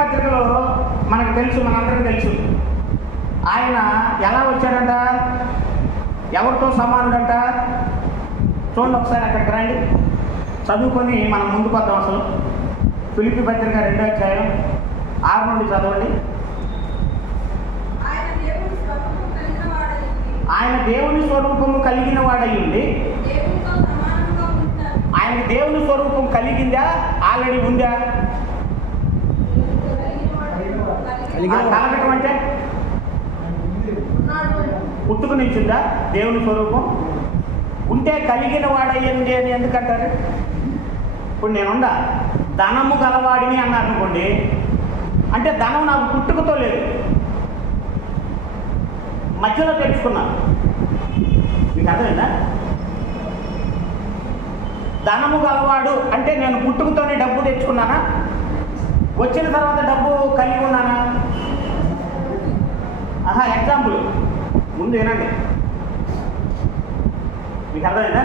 పత్రికలో మనకు తెలుసు మనందరికీ తెలుసు. ఆయన ఎలా వచ్చాడంట? ఎవరితో సమానుడంట? చూడండి ఒకసారి అక్కడికి రండి చదువుకొని మనం ముందుకు వద్దాం అసలు. ఫిలిపి పత్రిక రెండో అధ్యాయం ఆరు నుండి చదవండి. ఆయన దేవుని ఆయన స్వరూపము కలిగిన వాడయ్యుండి ఆయనకి దేవుని స్వరూపం కలిగిందా? ఆల్రెడీ ఉందా కలిగిన ఆ కలగటం అంటే పుట్టుకు నించుందా దేవుని స్వరూపం? ఉంటే కలిగిన వాడయ్యండి అని ఎందుకంటారు? ఇప్పుడు నేనుండా. ధనము గలవాడిని అన్నారు అనుకోండి అంటే ధనం నాకు పుట్టుకతో లేదు. మధ్యలో తెలుసుకున్నా. మీకు అర్థమైందా? ధనము గలవాడు అంటే నేను పుట్టుకతోనే డబ్బు తెచ్చుకున్నానా? వచ్చిన తర్వాత డబ్బు కలిగి ఉన్నానా? ఆహా ఎగ్జాంపుల్ ముందు వినండి. మీకు అర్థమైందా?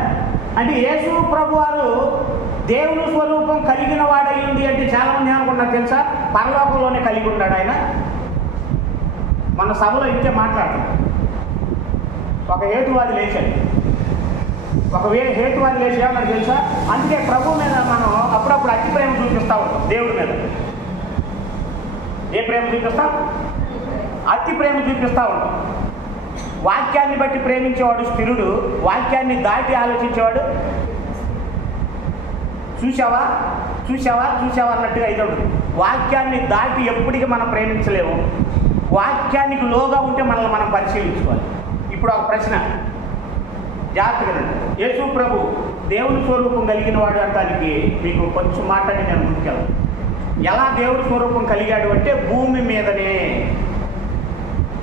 అంటే యేసు ప్రభు వారు దేవుని స్వరూపం కలిగిన వాడయ్యింది అంటే చాలామంది మంది తెలుసా? పరలోకంలోనే కలిగి ఉన్నాడు ఆయన. మన సభలో ఇంతే మాట్లాడతాం ఒక హేతువాది లేచాడు. ఒక వే హేతువాది లేచా నాకు తెలుసా? అందుకే ప్రభు మీద మనం అప్పుడప్పుడు అతి ప్రేమ చూపిస్తూ ఉంటాం దేవుడి మీద. ఏ ప్రేమ చూపిస్తాం? అతి ప్రేమ చూపిస్తూ ఉంటాం వాక్యాన్ని బట్టి ప్రేమించేవాడు స్థిరుడు వాక్యాన్ని దాటి ఆలోచించేవాడు చూసావా చూసావా చూసావా అన్నట్టుగా అయితే వాక్యాన్ని దాటి ఎప్పటికీ మనం ప్రేమించలేము. వాక్యానికి లోగా ఉంటే మనల్ని మనం పరిశీలించుకోవాలి. ఇప్పుడు ఒక ప్రశ్న. జాగ్రత్తగా యేసు ప్రభు దేవుని స్వరూపం కలిగిన వాడు అంటానికి మీకు కొంచెం మాట్లాడి నేను ముందుకెళ్ళాను. ఎలా దేవుడి స్వరూపం కలిగాడు అంటే భూమి మీదనే.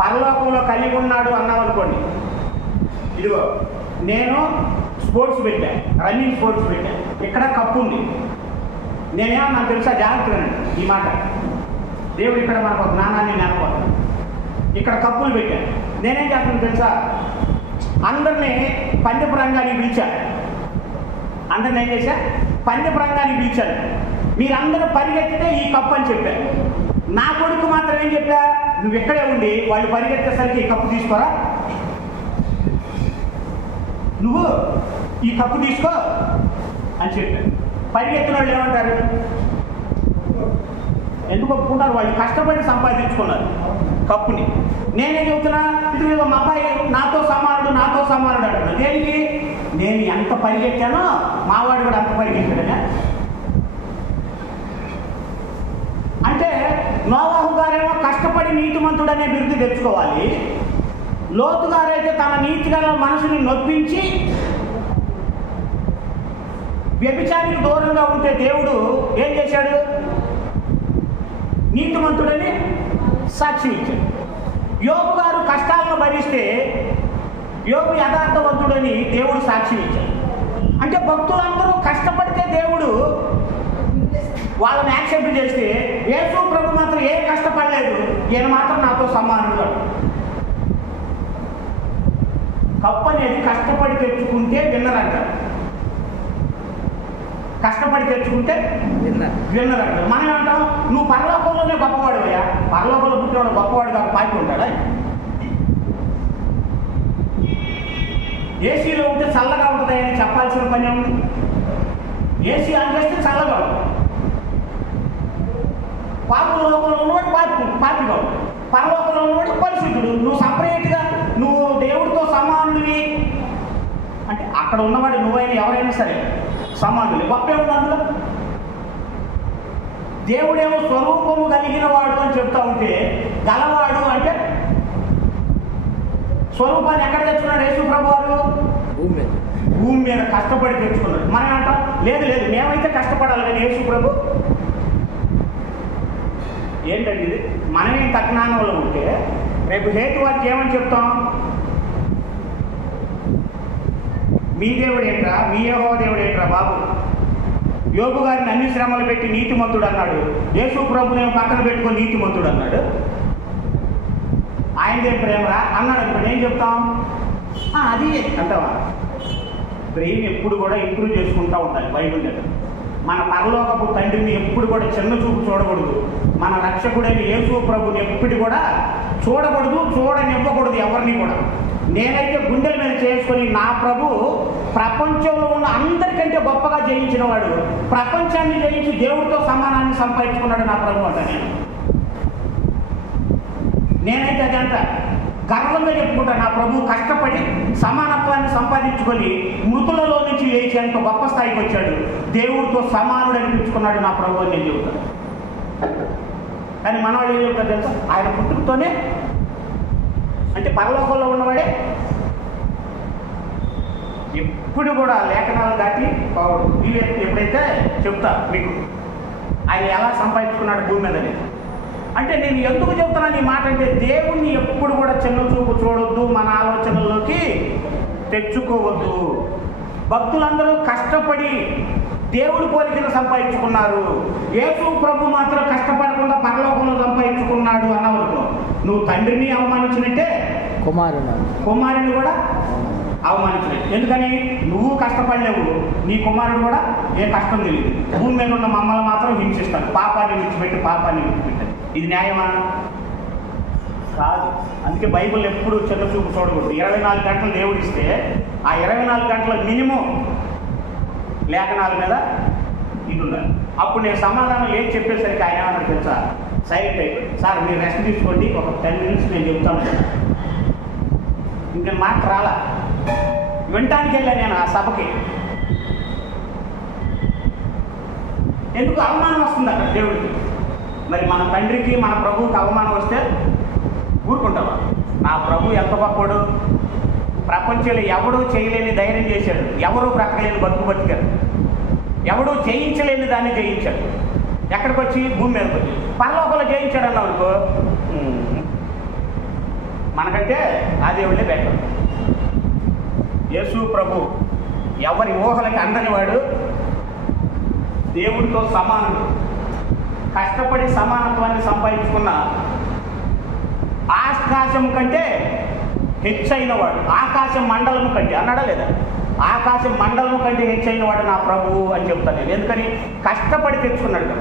పరలోకంలో కలిగి ఉన్నాడు అన్నాం అనుకోండి. ఇదిగో నేను స్పోర్ట్స్ పెట్టాను రన్నింగ్ స్పోర్ట్స్ పెట్టాను ఇక్కడ కప్పు ఉంది? నేనేమన్నా తెలుసా? జాగ్రత్త ఈ మాట. దేవుడు ఇక్కడ మనకు జ్ఞానాన్ని నేర్పడతాను ఇక్కడ కప్పులు పెట్టాను నేనేం చేస్తాను తెలుసా? అందరినీ పందెపు పిలిచాను పిలిచా. అందరిని ఏం చేశా? పందెపు పిలిచాను. మీరందరూ పరిగెత్తితే ఈ కప్పు అని చెప్పారు నా కొడుకు మాత్రం ఏం చెప్పా? నువ్వు ఇక్కడే ఉండి వాళ్ళు పరిగెత్తేసరికి ఈ కప్పు తీసుకోరా? నువ్వు ఈ కప్పు తీసుకో అని చెప్పాను పరిగెత్తిన వాళ్ళు ఏమంటారు? ఎందుకు ఒప్పుకుంటారు? వాళ్ళు కష్టపడి సంపాదించుకున్నారు కప్పుని. నేనేం చెబుతున్నా? ఇది మా అబ్బాయి నాతో సమానుడు నాతో సమానుడు అంటున్నాడు. దేనికి? నేను ఎంత పరిగెత్తానో మావాడు కూడా అంత పరిగెత్తాడనే అంటే నోవాహు గారేమో కష్టపడి నీతిమంతుడు అనే బిరుదు తెచ్చుకోవాలి. లోతు గారైతే తన నీతి గల మనసుని నొప్పించి వ్యభిచారికి దూరంగా ఉంటే దేవుడు ఏం చేశాడు? నీతిమంతుడని సాక్షి ఇచ్చాడు. యోగు గారు కష్టాలను భరిస్తే యోగు యథార్థవంతుడని దేవుడు సాక్షి ఇచ్చాడు. అంటే భక్తులందరూ కష్టపడితే దేవుడు వాళ్ళని యాక్సెప్ట్ చేస్తే యేసు మాత్రం ఏ కష్టపడలేదు. ఈయన మాత్రం నాతో సమానుడు. కప్పు అనేది కష్టపడి తెచ్చుకుంటే విన్నర్ అంటారు కష్టపడి తెచ్చుకుంటే విన్నర్. అంటారు మనం ఏమంటాం? నువ్వు పరలోకంలోనే గొప్పవాడు అయ్యా. పరలోకంలో పుట్టినవాడు గొప్పవాడు కాదు పాకి ఉంటాడా? ఏసీలో ఉంటే చల్లగా ఉంటుంది అని చెప్పాల్సిన పని ఉంది ఏసీ ఆన్ చేస్తే చల్లగా ఉంటుంది. పాపల లోకంలో ఉన్నవాడు పాపి పాపిగా పరలోకంలో ఉన్నవాడు పరిశుద్ధుడు. నువ్వు సపరేట్గా నువ్వు దేవుడితో సమానుడివి. అంటే అక్కడ ఉన్నవాడు నువ్వైనా ఎవరైనా సరే సమానులు. గొప్పే అందులో దేవుడేమో స్వరూపము కలిగిన వాడు అని చెప్తా ఉంటే గలవాడు అంటే స్వరూపాన్ని ఎక్కడ తెచ్చుకున్నాడు? యేసు ప్రభు వారు భూమి మీద. భూమి మీద కష్టపడి తెచ్చుకున్నాడు. మనం అంటాం లేదు లేదు మేమైతే కష్టపడాలి కానీ యేసు ప్రభు ఏంటండి ఇది మనమే తజ్ఞానంలో ఉంటే రేపు హేతువాదికి ఏమని చెప్తాం? మీ దేవుడు ఏంట్రా? మీ యహో దేవుడు ఏంట్రా బాబు? యోగు గారిని అన్ని శ్రమలు పెట్టి నీతిమంతుడు అన్నాడు. యేసు ప్రభుని పక్కన పెట్టుకొని నీతిమంతుడు అన్నాడు. ఆయనదే ప్రేమరా? అన్నాడు. అనుకోండి ఏం చెప్తాం. అది అంటావా? బ్రెయిన్ ఎప్పుడు కూడా ఇంప్రూవ్ చేసుకుంటూ ఉండాలి బైబిల్ దగ్గర. మన పరలోకపు తండ్రిని ఎప్పుడు కూడా చిన్న చూపు చూడకూడదు. మన రక్షకుడైన యేసు ప్రభుని ఎప్పుడు కూడా చూడకూడదు చూడనివ్వకూడదు ఎవరిని కూడా. నేనైతే గుండెల మీద చేసుకొని నా ప్రభు ప్రపంచంలో ఉన్న అందరికంటే గొప్పగా జయించిన వాడు ప్రపంచాన్ని జయించి దేవుడితో సమానాన్ని సంపాదించుకున్నాడు నా ప్రభు అంట నేను. నేనైతే అదంట. గర్వంగా చెప్పుకుంటా నా ప్రభు కష్టపడి సమానత్వాన్ని సంపాదించుకొని మృతులలో నుంచి లేచేంత గొప్ప స్థాయికి వచ్చాడు. దేవుడితో సమానుడు అనిపించుకున్నాడు నా ప్రభు అని నేను చెబుతాను. కానీ మనవాడు ఏం చెప్తారు తెలుసా? ఆయన పుట్టుకతోనే అంటే పరలోకంలో ఉన్నవాడే. ఎప్పుడు కూడా లేఖనాలు దాటి పోవడు. ఎప్పుడైతే చెప్తా మీకు ఆయన ఎలా సంపాదించుకున్నాడు భూమి మీద అంటే నేను ఎందుకు చెప్తున్నాను ఈ మాట అంటే దేవుణ్ణి ఎప్పుడు కూడా చిన్న చూపు చూడొద్దు మన ఆలోచనల్లోకి తెచ్చుకోవద్దు. భక్తులందరూ కష్టపడి దేవుడి పోలికను సంపాదించుకున్నారు. యేసు ప్రభు మాత్రం కష్టపడకుండా పరలోకంలో సంపాదించుకున్నాడు అన్నవరకు నువ్వు తండ్రిని అవమానించినట్టే కుమారుడు కుమారుని కూడా అవమానించినట్టు. ఎందుకని? నువ్వు కష్టపడలేవు నీ కుమారుడు కూడా ఏ కష్టం తెలియదు. భూమి మీద ఉన్న మమ్మల్ని మాత్రం హింసిస్తాడు. పాపాన్ని విడిచిపెట్టి పాపాన్ని విడిచిపెట్టాడు. ఇది న్యాయమా? కాదు. అందుకే బైబిల్ ఎప్పుడు చిన్న చూపు చూడకూడదు. ఇరవై నాలుగు గంటలు దేవుడు ఇస్తే ఆ ఇరవై నాలుగు గంటల మినిమం లేఖనాల మీద ఇది ఉండాలి అప్పుడు నేను సమాధానం ఏం చెప్పేసరికి ఆయన ఏమన్నా తెలుసా? సైలెంట్ అయిపోయి సార్ మీరు రెస్ట్ తీసుకోండి. ఒక టెన్ మినిట్స్ నేను చెప్తాను. ఇంకా మాట రాలా. వినటానికి వెళ్ళాను నేను ఆ సభకి. ఎందుకు అవమానం వస్తుంది అక్కడ దేవుడికి? మరి మన తండ్రికి మన ప్రభువుకి అవమానం వస్తే ఊరుకుంటావా? నా ప్రభు ఎంత గొప్పడు ప్రపంచంలో ఎవడూ చేయలేని ధైర్యం చేశాడు. ఎవరూ బ్రతకలేని బతుకు బతికారు. ఎవడూ జయించలేని దాన్ని జయించాడు. ఎక్కడికి వచ్చి భూమి మీదకి వచ్చి. పరలోకంలో జయించాడు అన్నావు అనుకో మనకంటే ఆ దేవుళ్ళే బెటర్ యేసు ప్రభు ఎవరి ఊహలకి అందని వాడు దేవుడితో సమానుడు. కష్టపడి సమానత్వాన్ని సంపాదించుకున్న ఆకాశం కంటే హెచ్చైన వాడు ఆకాశం మండలం కంటే అన్నాడా లేదా? ఆకాశం మండలం కంటే హెచ్చైన వాడు నా ప్రభువు అని చెప్తాను నేను. ఎందుకని? కష్టపడి తెచ్చుకున్నాడు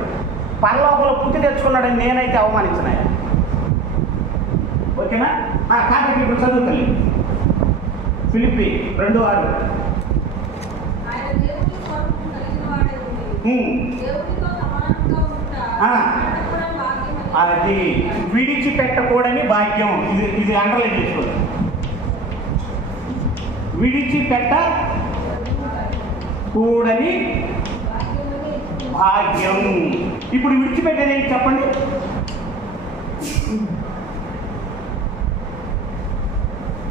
పరలోకంలో పుట్టి తెచ్చుకున్నాడని నేనైతే అవమానించిన ఓకేనా? ఆ, కాబట్టి ఇప్పుడు చదువుతాను ఫిలిపి రెండు ఆరు. అది విడిచిపెట్టకూడని భాగ్యం. ఇది ఇది అండర్లైన్ చేసుకోండి. విడిచిపెట్ట కూడని భాగ్యం. ఇప్పుడు విడిచిపెట్టేది ఏంటి చెప్పండి?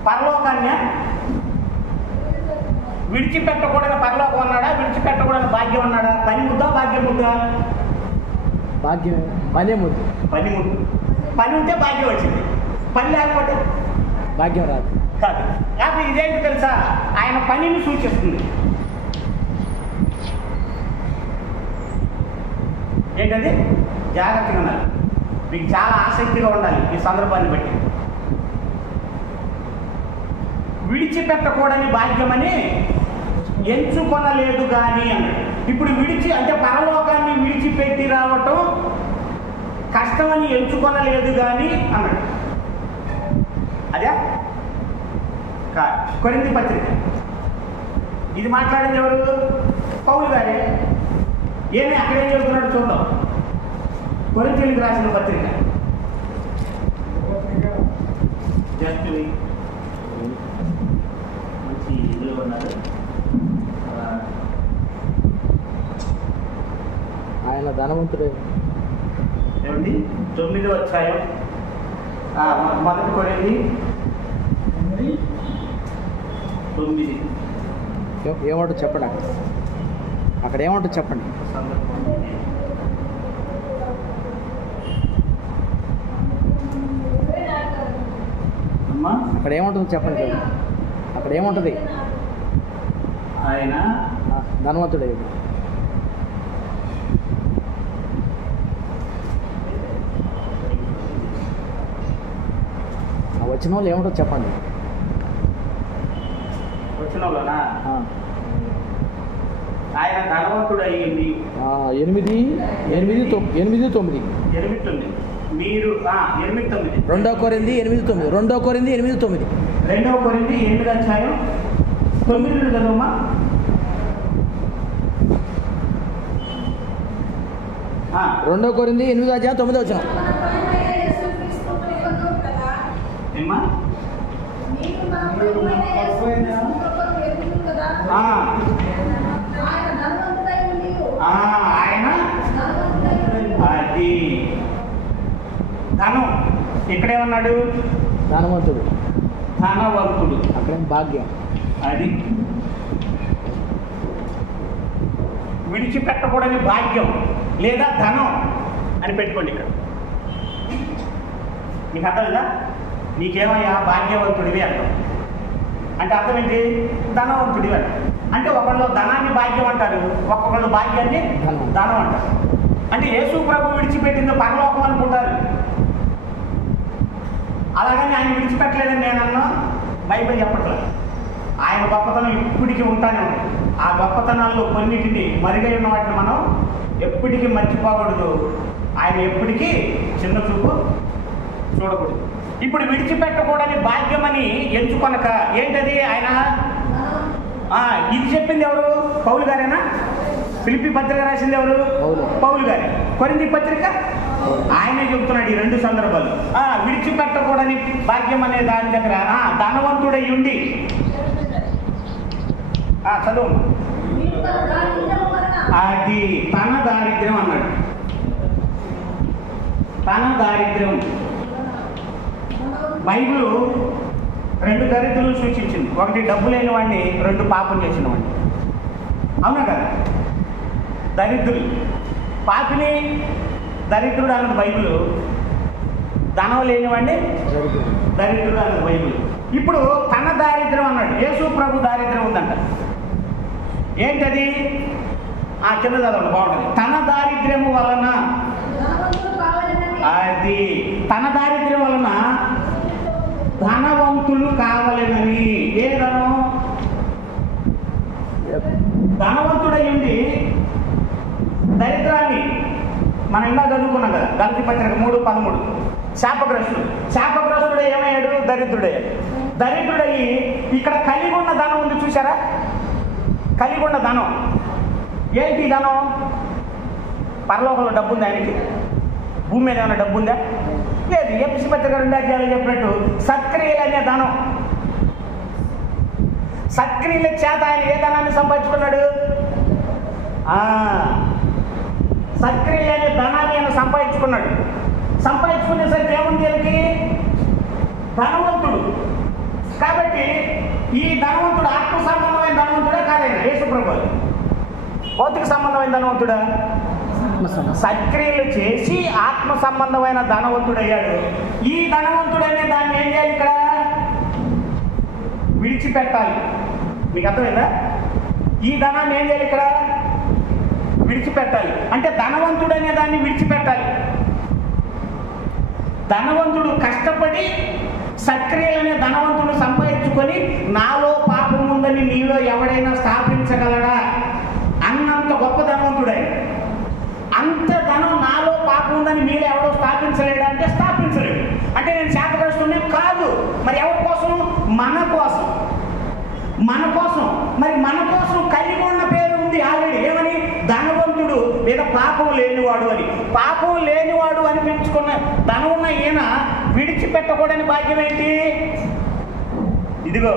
పరలోకాన్ని విడిచిపెట్టకూడని పరలోకం అన్నాడా? విడిచిపెట్టకూడని భాగ్యం అన్నాడా? పని ముద్దా భాగ్యం ముద్దా? భాగ్యం పనే ముద్దు పని ముద్దు పని ఉంటే భాగ్యం వచ్చింది. పని లేకపోతే భాగ్యం రాదు. కాదు. కాబట్టి ఇదేంటి తెలుసా? ఆయన పనిని సూచిస్తుంది. ఏంటది? జాగ్రత్తగా ఉండాలి. మీకు చాలా ఆసక్తిగా ఉండాలి ఈ సందర్భాన్ని బట్టి. విడిచిపెట్టకూడని భాగ్యమని ఎంచుకొనలేదు కానీ అన్నాడు ఇప్పుడు విడిచి అంటే పరలోకాన్ని విడిచిపెట్టి రావటం కష్టమని ఎంచుకొనలేదు కానీ అన్నాడు. అదే? కాదు కొరింది పత్రిక. ఇది మాట్లాడింది ఎవరు? పౌలు గారే. ఏమి అక్కడేం చెబుతున్నాడు చూద్దాం. కొరింతీలకు రాసిన పత్రిక. జస్ట్ మంచి ఇదిలో ఉన్నారు ఆ, ధనవంతుడే ఏమండి? తొమ్మిదో మొ- మొదటి కొరింది. తొమ్మిది. ఏమంటో చెప్పండి అక్కడ. అక్కడ ఏమంటో చెప్పండి. అక్కడ ఏముంటుందో చెప్పండి. అక్కడ ఏముంటుంది? ఆయన ధనవంతుడే వచ్చిన వాళ్ళు ఏముంటుందో చెప్పండి. వచ్చిన వాళ్ళనా ఆ, ఆయన ధనవంతుడు అయ్యింది ఆ, ఎనిమిది ఎనిమిది ఎనిమిది తొమ్మిది. ఎనిమిది తొమ్మిది. మీరు ఆ, ఎనిమిది తొమ్మిది. రెండో కొరింది ఎనిమిది తొమ్మిది. రెండో కొరింది ఎనిమిది తొమ్మిది. రెండవ కొరింది ఎనిమిది అధ్యాయం. తొమ్మిది చదవమ్మా ఆ, రెండో కొరింది ఎనిమిది అధ్యాయం తొమ్మిది వచ్చిన మన ప్రభువైన యేసుక్రీస్తు కృపను కదా. ఏమ్మా నీకు మన ప్రభువైన యేసుక్రీస్తు కృపను ఎరుగుదురు కదా. ఆయన? అది. ధనం ఇక్కడేమన్నాడు ధనవంతుడు. ధనవంతుడు. అక్కడేం భాగ్యం. అది. విడిచిపెట్టకూడని భాగ్యం లేదా ధనం అని పెట్టుకోండి ఇక్కడ. మీకు అర్థమైందా? నీకేమయ్యా? భాగ్యవంతుడివి అంటాం అంటే అర్థం ఏంటి? ధనవంతుడివి అంటాం అంటే ఒకళ్ళు ధనాన్ని భాగ్యం అంటారు ఒక్కొక్కళ్ళు భాగ్యాన్ని ధనం. ధనం అంటారు. అంటే యేసు ప్రభు విడిచిపెట్టింది పరలోకం అనుకుంటారు. అలాగని ఆయన విడిచిపెట్టలేదని నేను అన్నా బైబిల్ చెప్పట్లేదు ఆయన గొప్పతనం ఇప్పటికీ ఉంటానే ఉంది. ఆ గొప్పతనాల్లో కొన్నిటిని మరుగై ఉన్న వాటిని మనం ఎప్పటికీ మర్చిపోకూడదు. ఆయన ఎప్పటికీ చిన్న చూపు చూడకూడదు. ఇప్పుడు విడిచిపెట్టకూడని భాగ్యమని ఎంచుకొనక ఏంటది ఆయన? ఇది చెప్పింది ఎవరు? పౌలు గారేనా? ఫిలిపి పత్రిక రాసింది ఎవరు? పౌలు. గారే. కొరింది పత్రిక? ఆయనే చెబుతున్నాడు ఈ రెండు సందర్భాలు. ఆ, విడిచిపెట్టకూడని భాగ్యం అనే దాని దగ్గర ఆ, ధనవంతుడై ఉండి ఆ, చదువు. అది తన దారిద్ర్యం అన్నాడు. తన దారిద్ర్యం. బైబిల్ రెండు దరిద్రులు సూచించింది. ఒకటి డబ్బు లేని వాడిని రెండు పాపం చేసిన వాడిని అవునా కదా? దరిద్రులు. పాపిని దరిద్రుడు అన్నది బైబిల్. ధనం లేని వాడిని దరిద్రుడు. అన్నది బైబిల్. ఇప్పుడు తన దారిద్ర్యం అన్నాడు. యేసు ప్రభు దారిద్ర్యం ఉందంట. ఏంటది? ఆ కింద చదవండి బాగుంటుంది. తన దారిద్ర్యము వలన అది తన దారిద్ర్యం వలన ధనవంతులు కావలేనని. ఏ ధనం ధనవంతుడయ్యండి దరిద్రాన్ని మనం ఇందా చదువుకున్నాం కదా గల్తి పత్రిక మూడు పదమూడు. శాపగ్రస్తుడు. శాపగ్రస్తుడు ఏమయ్యాడు? దరిద్రుడయ్యాడు దరిద్రుడయ్యి ఇక్కడ కలిగి ఉన్న ధనం ఉంది చూసారా కలిగి ఉన్న ధనం. ఏంటి ధనం? పరలోకంలో డబ్బు ఉంది ఆయనకి? భూమి మీద ఏమైనా డబ్బు ఉందా ఎపిసి పత్రిక రెండు అధ్యాయులు చెప్పినట్టు? సత్క్రియలు అనే ధనం సత్క్రియల చేత ఆయన ఏ ధనాన్ని సంపాదించుకున్నాడు? ఆ, సత్క్రియలు అనే ధనాన్ని ఆయన సంపాదించుకున్నాడు. సంపాదించుకునేసరికి ఏముంది దీనికి ధనవంతుడు. కాబట్టి ఈ ధనవంతుడు ఆత్మ సంబంధమైన ధనవంతుడా కాదైనా? యేసుప్రభు భౌతిక సంబంధమైన ధనవంతుడా? ఆత్మ సత్క్రియలు చేసి ఆత్మ సంబంధమైన ధనవంతుడయ్యాడు. ఈ ధనవంతుడనే దాన్ని ఏం చేయాలి ఇక్కడ? విడిచిపెట్టాలి. మీకు అర్థమైందా? ఈ ధనాన్ని ఏం చేయాలి ఇక్కడ? విడిచిపెట్టాలి. అంటే ధనవంతుడనే దాన్ని విడిచిపెట్టాలి. ధనవంతుడు కష్టపడి సక్రియలనే ధనవంతుడు సంపాదించుకొని నాలో పాపం ఉందని నీలో ఎవడైనా స్థాపించగలడా? అన్నంత గొప్ప ధనవంతుడే అంత ధనం నాలో పాపం ఉందని మీరు ఎవడో స్థాపించలేడు అంటే స్థాపించలేడు అంటే నేను శాపగ్రస్తుని కాదు. మరి ఎవరి కోసం? మన కోసం. మన కోసం. మరి మన కోసం కలిగి ఉన్న పేరు ఉంది ఆల్రెడీ. ఏమని? ధనవంతుడు లేదా పాపం లేనివాడు అని. పాపం లేనివాడు అనిపించుకున్న ధనం ఉన్న ఈయన విడిచిపెట్టకూడని భాగ్యం ఏంటి? ఇదిగో.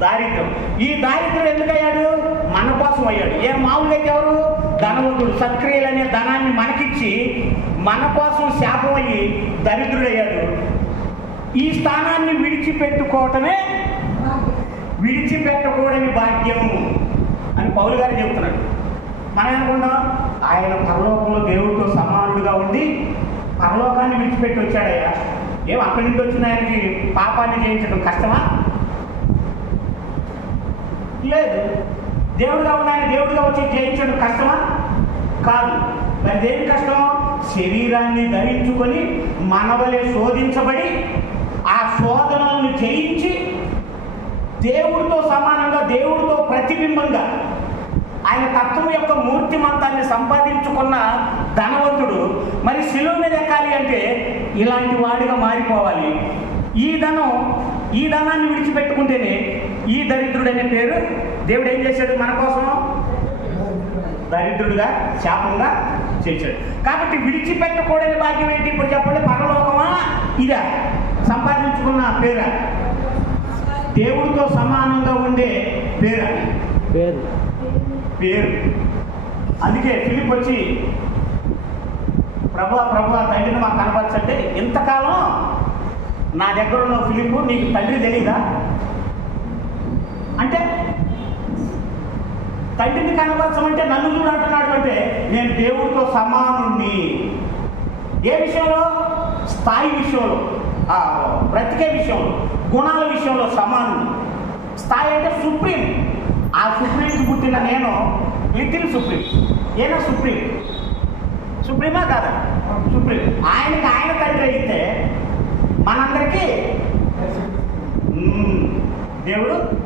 దారిద్ర్యం. ఈ దారిద్ర్యం ఎందుకయ్యాడు? మన కోసం అయ్యాడు. ఏ మామూలుగా అయితే ఎవరు? ధనవంతుడు సత్క్రియలు అనే ధనాన్ని మనకిచ్చి మన కోసం శాపం అయ్యి దరిద్రుడయ్యాడు. ఈ స్థానాన్ని విడిచిపెట్టుకోవటమే విడిచిపెట్టకూడని భాగ్యం అని పౌలు గారు చెబుతున్నాడు మనం అనుకుంటాం ఆయన పరలోకంలో దేవుడితో సమానుడుగా ఉండి పరలోకాన్ని విడిచిపెట్టి వచ్చాడయ్యా. ఏం అక్కడి నుంచి వచ్చిన ఆయనకి? పాపాన్ని చేయించడం కష్టమా? లేదు. దేవుడిగా ఉన్న దేవుడిగా వచ్చి జయించడం కష్టమా? కాదు. మరి దేని కష్టం శరీరాన్ని ధరించుకొని మనవలే శోధించబడి ఆ శోధనలను జయించి దేవుడితో సమానంగా దేవుడితో ప్రతిబింబంగా ఆయన తత్వం యొక్క మూర్తిమంతాన్ని సంపాదించుకున్న ధనవంతుడు. మరి శిలువ మీద ఎక్కాలి అంటే ఇలాంటి వాడిగా మారిపోవాలి. ఈ ధనం ఈ ధనాన్ని విడిచిపెట్టుకుంటేనే ఈ దరిద్రుడనే పేరు దేవుడు ఏం చేశాడు మన కోసం? దరిద్రుడుగా శాపంగా చేశాడు. కాబట్టి విడిచిపెట్టకూడని భాగ్యం ఏంటి? ఇప్పుడు చెప్పండి పరలోకమా? ఇదా. సంపాదించుకున్న పేరా? దేవుడితో సమానంగా ఉండే పేరా? పేరు. పేరు. అందుకే ఫిలిప్ వచ్చి ప్రభా ప్రభా తండ్రిని మాకు కనపరచంటే ఇంతకాలం నా దగ్గర ఉన్న ఫిలిప్ నీకు తండ్రి తెలీదా అంటే తండ్రిని కనపరచమంటే నన్ను చూడు అంటున్నాడు అంటే నేను దేవుడితో సమానుణ్ణి. ఏ విషయంలో? స్థాయి విషయంలో. బ్రతికే విషయంలో. గుణాల విషయంలో సమానుడు స్థాయి అంటే సుప్రీం. ఆ సుప్రీంకి పుట్టిన నేను లిటిల్ సుప్రీం. ఏనా సుప్రీం? సుప్రీమా కాదా? సుప్రీం. ఆయనకి ఆయన తండ్రి అయితే మనందరికీ దేవుడు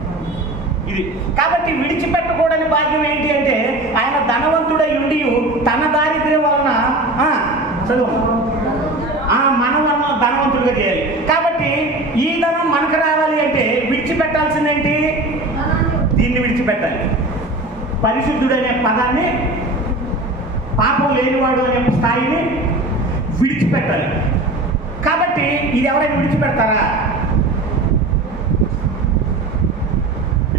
ఇది. కాబట్టి విడిచిపెట్టకూడని భాగ్యం ఏంటి అంటే ఆయన ధనవంతుడై ఉండి తన దారిద్ర్యం వలన చదువు. మన వలన ధనవంతుడిగా చేయాలి. కాబట్టి ఈ ధనం మనకు రావాలి అంటే విడిచిపెట్టాల్సిందేంటి దీన్ని విడిచిపెట్టాలి. పరిశుద్ధుడనే పదాన్ని పాపం లేనివాడు అనే స్థాయిని విడిచిపెట్టాలి. కాబట్టి ఇది ఎవరైనా విడిచిపెడతారా?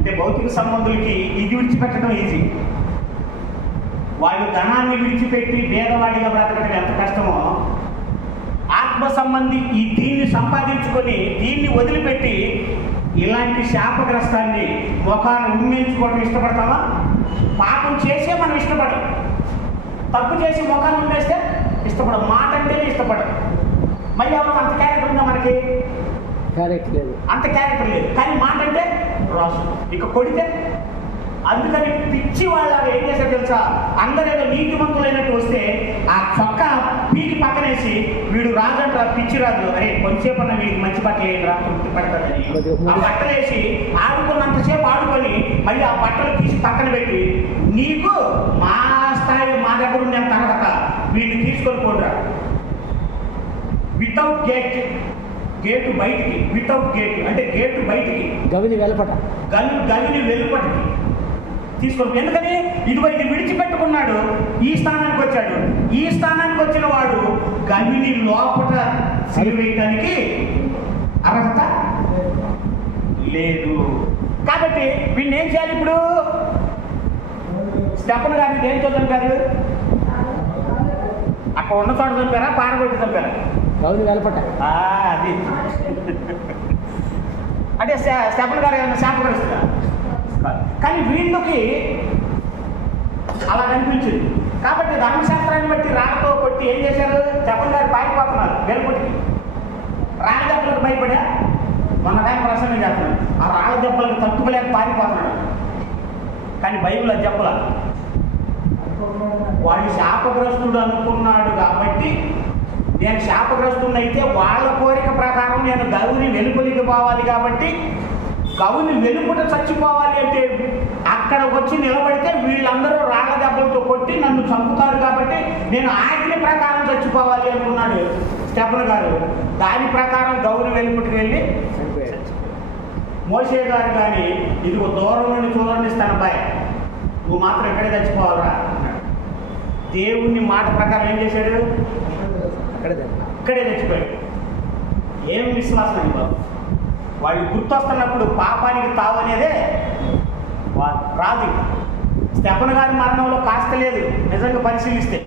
అంటే భౌతిక సంబంధులకి ఇది విడిచిపెట్టడం ఈజీ వాళ్ళు ధనాన్ని విడిచిపెట్టి పేదవాడిగా బ్రతకడం ఎంత కష్టమో ఆత్మ సంబంధి ఈ దీన్ని సంపాదించుకొని దీన్ని వదిలిపెట్టి ఇలాంటి శాపగ్రస్తాన్ని ముఖాన్ని ఉమ్మేయించుకోవడం ఇష్టపడతావా? పాపం చేసే మనం ఇష్టపడం తప్పు చేసి ముఖాన్ని ఉమ్మేస్తే ఇష్టపడం మాట అంటేనే ఇష్టపడం మళ్ళీ ఎవరు అంత క్యారెక్టర్ ఉందా మనకి? క్యారెక్టర్ లేదు. అంత క్యారెక్టర్ లేదు. కానీ మాట అంటే రాసు ఇక కొడితే అందుకని పిచ్చి వాళ్ళ ఏం చేశారు తెలుసా? అందరేదో నీతిమంతులైనట్టు వస్తే ఆ చొక్క పీకి పక్కనేసి వీడు రాజు అంటారా పిచ్చి రాజు. అరే కొంచెంసేపు అన్న వీడికి మంచి బట్టలు వేయండి రా తృప్తి పడతాదని ఆ బట్టలు వేసి ఆడుకున్నంతసేపు ఆడుకొని మళ్ళీ ఆ బట్టలు తీసి పక్కన పెట్టి నీకు మా స్థాయి మా దగ్గర ఉన్న తర్వాత వీడిని తీసుకొని పోడురా వితౌట్ గేట్ గేటు బయటికి వితౌట్ గేట్ అంటే గేటు బయటికి. గవిని వెలపట. గల్లి గల్లిని వెలుపటికి. తీసుకొని ఎందుకని? ఇదిగో ఇది విడిచిపెట్టుకున్నాడు. ఈ స్థానానికి వచ్చాడు. ఈ స్థానానికి వచ్చిన వాడు గల్లిని లోపట సిలివేయటానికి అర్హత లేదు. కాబట్టి వీడిని ఏం చేయాలి ఇప్పుడు? స్టెఫన్ గారిని దేంతో చంపారు? అక్కడ ఉన్న చోట చంపారా? పారగొట్టి చంపారా? గౌరీ వెలపట అది. అంటే శా- స్టెఫన్ గారు ఏమైనా శాపకరిస్తుందా కానీ వీళ్ళకి అలా కనిపించింది. కాబట్టి ధర్మశాస్త్రాన్ని బట్టి రాళ్ళతో కొట్టి ఏం చేశారు? స్టెఫన్ గారు పారిపోతున్నారు వెలుపటికి రాళ్ళ దెబ్బలకు భయపడా? మన టైం ప్రసంగం చేస్తున్నాడు ఆ రాళ్ళ దెబ్బలకు తట్టుకోలేక పారిపోతున్నాడు. కానీ బైబిల్ అది చెప్పలా వాడు శాపగ్రస్తుడు అనుకున్నాడు కాబట్టి నేను శాపగ్రస్తున్నైతే అయితే వాళ్ళ కోరిక ప్రకారం నేను గౌని వెలుపలికి పోవాలి కాబట్టి గౌని వెలుపుట చచ్చిపోవాలి అంటే అక్కడ వచ్చి నిలబడితే వీళ్ళందరూ రాళ్ళ దెబ్బలతో కొట్టి నన్ను చంపుతారు కాబట్టి నేను ఆజ్ఞ ప్రకారం చచ్చిపోవాలి అనుకున్నాడు స్టెఫన్ గారు. దాని ప్రకారం గౌని వెలుపుటికి వెళ్ళి మోసే గారు కానీ ఇదిగో దూరం నుండి చూడండి భయ నువ్వు మాత్రం ఇక్కడే చచ్చిపోవాలరా. దేవుని మాట ప్రకారం ఏం చేశాడు? అక్కడే అక్కడే చచ్చిపోయాడు. ఏం విశ్వాసం అండి బాబు? వాళ్ళు గుర్తొస్తున్నప్పుడు పాపానికి తావు అనేదే వా- రాదు. స్టెఫన్ గారి మరణంలో కాస్త లేదు నిజంగా పరిశీలిస్తే.